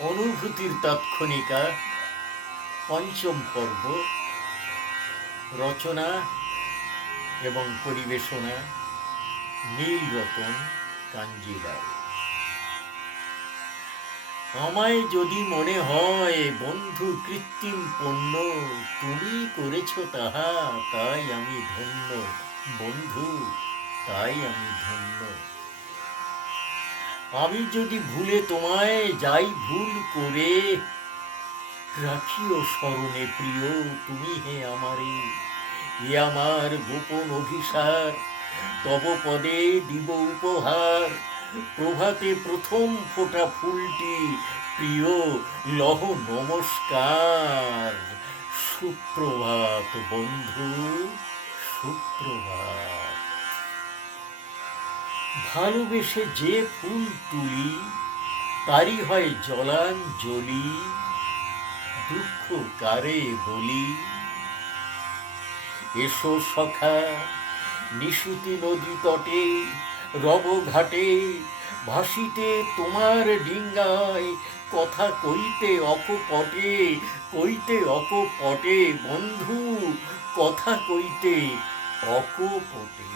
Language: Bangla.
অনুভূতির তাৎক্ষণিকা পঞ্চম পর্ব, রচনা এবং পরিবেশনা নীলরতন কাঞ্জিলাল। আমায় যদি মনে হয় বন্ধু কৃত্রিম পণ্য, তুমি করেছ তাহা, তাই আমি ধন্য বন্ধু, তাই আমি ধন্য। আমি যদি ভুলে তোমায় যাই ভুল করে, রাখিও স্মরণে প্রিয় তুমি হে আমারে। এ আমার গোপন অভিসার, তব পদে দিব উপহার। প্রভাতে প্রথম ফোটা ফুলটি, প্রিয় লহ নমস্কার। সুপ্রভাত বন্ধু, সুপ্রভাত। ভালোবেসে যে ফুল তুলি, তারই হয় জলাঞ্জলি। দুঃখ কারে বলি, এসো সখা নিশুতি নদী তটে, রব ঘাটে ভাসিতে তোমার ডিঙ্গায়। কথা কইতে অকপটে, কইতে অকপটে বন্ধু, কথা কইতে অকপটে।